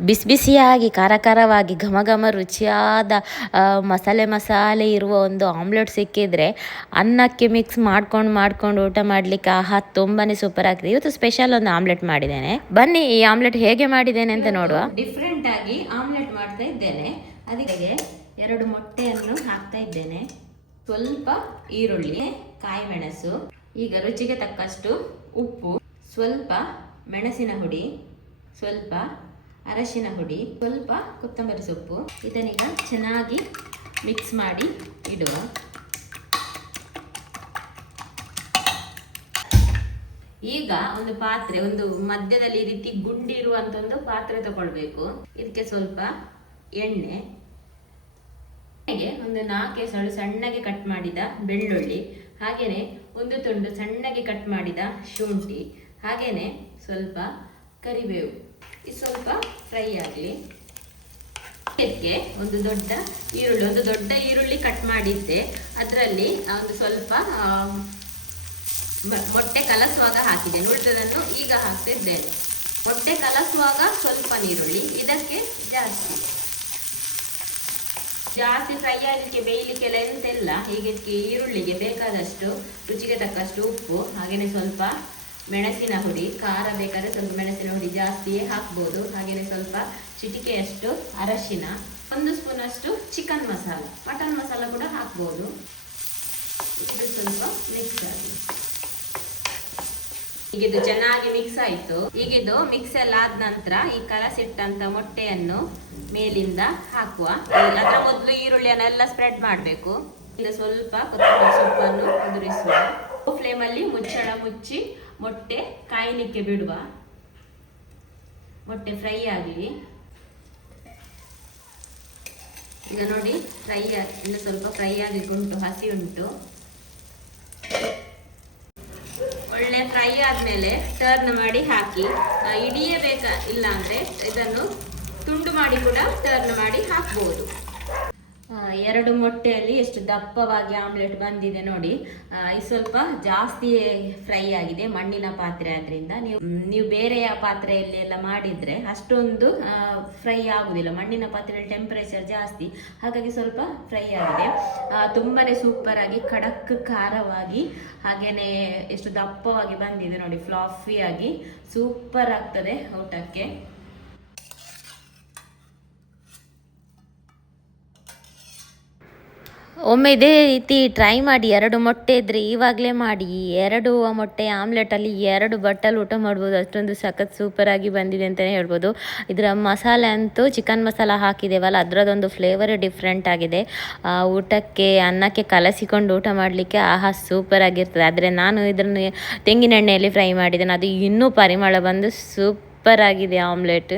ಬಿಸಿ ಬಿಸಿಯಾಗಿ ಖಾರ ಖಾರವಾಗಿ ಘಮ ಘಮ ರುಚಿಯಾದ ಮಸಾಲೆ ಮಸಾಲೆ ಇರುವ ಒಂದು ಆಮ್ಲೆಟ್ ಸಿಕ್ಕಿದರೆ ಅನ್ನಕ್ಕೆ ಮಿಕ್ಸ್ ಮಾಡ್ಕೊಂಡು ಮಾಡ್ಕೊಂಡು ಊಟ ಮಾಡಲಿಕ್ಕೆ ಆಹಾ ತುಂಬಾ ಸೂಪರ್ ಆಗ್ತದೆ. ಇವತ್ತು ಸ್ಪೆಷಲ್ ಒಂದು ಆಮ್ಲೆಟ್ ಮಾಡಿದ್ದೇನೆ. ಬನ್ನಿ ಈ ಆಮ್ಲೆಟ್ ಹೇಗೆ ಮಾಡಿದ್ದೇನೆ ಅಂತ ನೋಡುವ. ಡಿಫ್ರೆಂಟ್ ಆಗಿ ಆಮ್ಲೆಟ್ ಮಾಡ್ತಾ ಇದ್ದೇನೆ. ಅದಕ್ಕೆ ಎರಡು ಮೊಟ್ಟೆಯನ್ನು ಹಾಕ್ತಾ ಇದ್ದೇನೆ. ಸ್ವಲ್ಪ ಈರುಳ್ಳಿ ಕಾಯಿ ಮೆಣಸು ಈಗ ರುಚಿಗೆ ತಕ್ಕಷ್ಟು ಉಪ್ಪು ಸ್ವಲ್ಪ ಮೆಣಸಿನ ಹುಡಿ ಸ್ವಲ್ಪ ಅರಶಿನ ಹುಡಿ, ಸ್ವಲ್ಪ ಕೊತ್ತಂಬರಿ ಸೊಪ್ಪು, ಇದನ್ನೀಗ ಚೆನ್ನಾಗಿ ಮಿಕ್ಸ್ ಮಾಡಿ ಇಡುವ. ಈಗ ಒಂದು ಪಾತ್ರೆ, ಒಂದು ಮಧ್ಯದಲ್ಲಿ ಈ ರೀತಿ ಗುಂಡಿ ಇರುವಂತ ಒಂದು ಪಾತ್ರೆ ತಗೊಳ್ಬೇಕು. ಇದಕ್ಕೆ ಸ್ವಲ್ಪ ಎಣ್ಣೆ, ಒಂದು ನಾಲ್ಕು ಸಳು ಸಣ್ಣಗೆ ಕಟ್ ಮಾಡಿದ ಬೆಳ್ಳುಳ್ಳಿ ಹಾಗೆಯೇ ಒಂದು ತುಂಡು ಸಣ್ಣಗೆ ಕಟ್ ಮಾಡಿದ ಶುಂಠಿ ಹಾಗೆಯೇ ಸ್ವಲ್ಪ ಕರಿಬೇವು. ಇದು ಸ್ವಲ್ಪ ಫ್ರೈ ಆಗಲಿ. ಇದಕ್ಕೆ ಒಂದು ದೊಡ್ಡ ಈರುಳ್ಳಿ, ಒಂದು ದೊಡ್ಡ ಈರುಳ್ಳಿ ಕಟ್ ಮಾಡಿದ್ದೆ. ಅದರಲ್ಲಿ ಒಂದು ಸ್ವಲ್ಪ ಮೊಟ್ಟೆ ಕಲಸುವಾಗ ಹಾಕಿದೆ. ಉಳಿದದನ್ನು ಈಗ ಹಾಕ್ತಿದ್ದೇನೆ. ಮೊಟ್ಟೆ ಕಲಸುವಾಗ ಸ್ವಲ್ಪ ನೀರುಳ್ಳಿ ಇದಕ್ಕೆ ಜಾಸ್ತಿ. ಜಾಸ್ತಿ ಫ್ರೈ ಆಗಲಿಕ್ಕೆ, ಬೇಯಲಿಕ್ಕೆಲ್ಲ ಎಂತೆಲ್ಲ? ಹೀಗೆ ಈರುಳ್ಳಿಗೆ ಬೇಕಾದಷ್ಟು, ರುಚಿಗೆ ತಕ್ಕಷ್ಟು ಉಪ್ಪು ಹಾಗೆಯೇ ಸ್ವಲ್ಪ ಮೆಣಸಿನ ಹುಡಿ, ಖಾರ ಬೇಕಾದ್ರೆ ಸ್ವಲ್ಪ ಮೆಣಸಿನ ಹುಡಿ ಜಾಸ್ತಿಯೇ ಹಾಕ್ಬೋದು. ಹಾಗೆಯೇ ಸ್ವಲ್ಪ ಚಿಟಿಕೆಯಷ್ಟು ಅರಶಿನ, ಒಂದು ಸ್ಪೂನ್ ಅಷ್ಟು ಚಿಕನ್ ಮಸಾಲ. ಮಟನ್ ಮಸಾಲ ಕೂಡ ಹಾಕ್ಬೋದು. ಇದು ಸ್ವಲ್ಪ ಮಿಕ್ಸ್ ಆಗಿ. ಈಗಿದು ಚೆನ್ನಾಗಿ ಮಿಕ್ಸ್ ಆಯ್ತು. ಈಗಿದು ಮಿಕ್ಸ್ ಎಲ್ಲ ಆದ ನಂತರ ಈ ಕಲಸಿಟ್ಟಂತ ಮೊಟ್ಟೆಯನ್ನು ಮೇಲಿಂದ ಹಾಕುವ. ಅದರ ಮೊದಲು ಈರುಳ್ಳಿಯನ್ನೆಲ್ಲ ಸ್ಪ್ರೆಡ್ ಮಾಡಬೇಕು. ಈಗ ಸ್ವಲ್ಪ ಕೊತ್ತಂಬರಿ ಸೊಪ್ಪನ್ನು ಉದುರಿಸುವ ಫ್ಲೇಮಲ್ಲಿ ಮುಚ್ಚಳ ಮುಚ್ಚಿ ಮೊಟ್ಟೆ ಕಾಯಲಿಕ್ಕೆ ಬಿಡುವ. ಮೊಟ್ಟೆ ಫ್ರೈ ಆಗಲಿ. ಈಗ ನೋಡಿ, ಫ್ರೈ ಇನ್ನು ಸ್ವಲ್ಪ ಫ್ರೈ ಆಗಲಿಕ್ಕೆ ಉಂಟು, ಹಸಿ ಉಂಟು. ಒಳ್ಳೆ ಫ್ರೈ ಆದಮೇಲೆ ಟರ್ನ್ ಮಾಡಿ ಹಾಕಿ. ಇಡಿಯೇ ಬೇಕಾ ಇಲ್ಲ ಅಂದ್ರೆ ಇದನ್ನು ತುಂಡು ಮಾಡಿ ಕೂಡ ಟರ್ನ್ ಮಾಡಿ ಹಾಕ್ಬೋದು. ಎರಡು ಮೊಟ್ಟೆಯಲ್ಲಿ ಎಷ್ಟು ದಪ್ಪವಾಗಿ ಆಮ್ಲೆಟ್ ಬಂದಿದೆ ನೋಡಿ. ಇದು ಸ್ವಲ್ಪ ಜಾಸ್ತಿ ಫ್ರೈ ಆಗಿದೆ ಮಣ್ಣಿನ ಪಾತ್ರೆ ಆದ್ರಿಂದ. ನೀವು ನೀವು ಬೇರೆಯ ಪಾತ್ರೆಯಲ್ಲಿ ಎಲ್ಲ ಮಾಡಿದ್ರೆ ಅಷ್ಟೊಂದು ಫ್ರೈ ಆಗುದಿಲ್ಲ. ಮಣ್ಣಿನ ಪಾತ್ರೆಯಲ್ಲಿ ಟೆಂಪರೇಚರ್ ಜಾಸ್ತಿ, ಹಾಗಾಗಿ ಸ್ವಲ್ಪ ಫ್ರೈ ಆಗಿದೆ. ತುಂಬಾನೇ ಸೂಪರ್ ಆಗಿ ಖಡಕ್ ಖಾರವಾಗಿ, ಹಾಗೇನೆ ಎಷ್ಟು ದಪ್ಪವಾಗಿ ಬಂದಿದೆ ನೋಡಿ ಫ್ಲಾಫಿ ಆಗಿ. ಸೂಪರ್ ಆಗ್ತದೆ ಊಟಕ್ಕೆ. ಒಮ್ಮೆ ಇದೇ ರೀತಿ ಟ್ರೈ ಮಾಡಿ, ಎರಡು ಮೊಟ್ಟೆ ಇದ್ರೆ ಇವಾಗಲೇ ಮಾಡಿ, ಎರಡು ಮೊಟ್ಟೆ ಆಮ್ಲೆಟಲ್ಲಿ ಎರಡು ಬಟ್ಟಲು ಊಟ ಮಾಡ್ಬೋದು. ಅಷ್ಟೊಂದು ಸಖತ್ ಸೂಪರ್ ಆಗಿ ಬಂದಿದೆ ಅಂತಲೇ ಹೇಳ್ಬೋದು. ಇದರ ಮಸಾಲೆ ಅಂತೂ ಚಿಕನ್ ಮಸಾಲ ಹಾಕಿದ್ದೇವಲ್ಲ ಅದರದೊಂದು ಫ್ಲೇವರ್ ಡಿಫ್ರೆಂಟ್ ಆಗಿದೆ. ಊಟಕ್ಕೆ, ಅನ್ನಕ್ಕೆ ಕಲಸಿಕೊಂಡು ಊಟ ಮಾಡಲಿಕ್ಕೆ ಆಹಾ ಸೂಪರ್ ಆಗಿರ್ತದೆ. ಆದರೆ ನಾನು ಇದನ್ನು ತೆಂಗಿನೆಣ್ಣೆಯಲ್ಲಿ ಫ್ರೈ ಮಾಡಿದ್ದೇನೆ. ಅದು ಇನ್ನೂ ಪರಿಮಳ ಬಂದು ಸೂಪರ್ ಆಗಿದೆ ಆಮ್ಲೆಟ್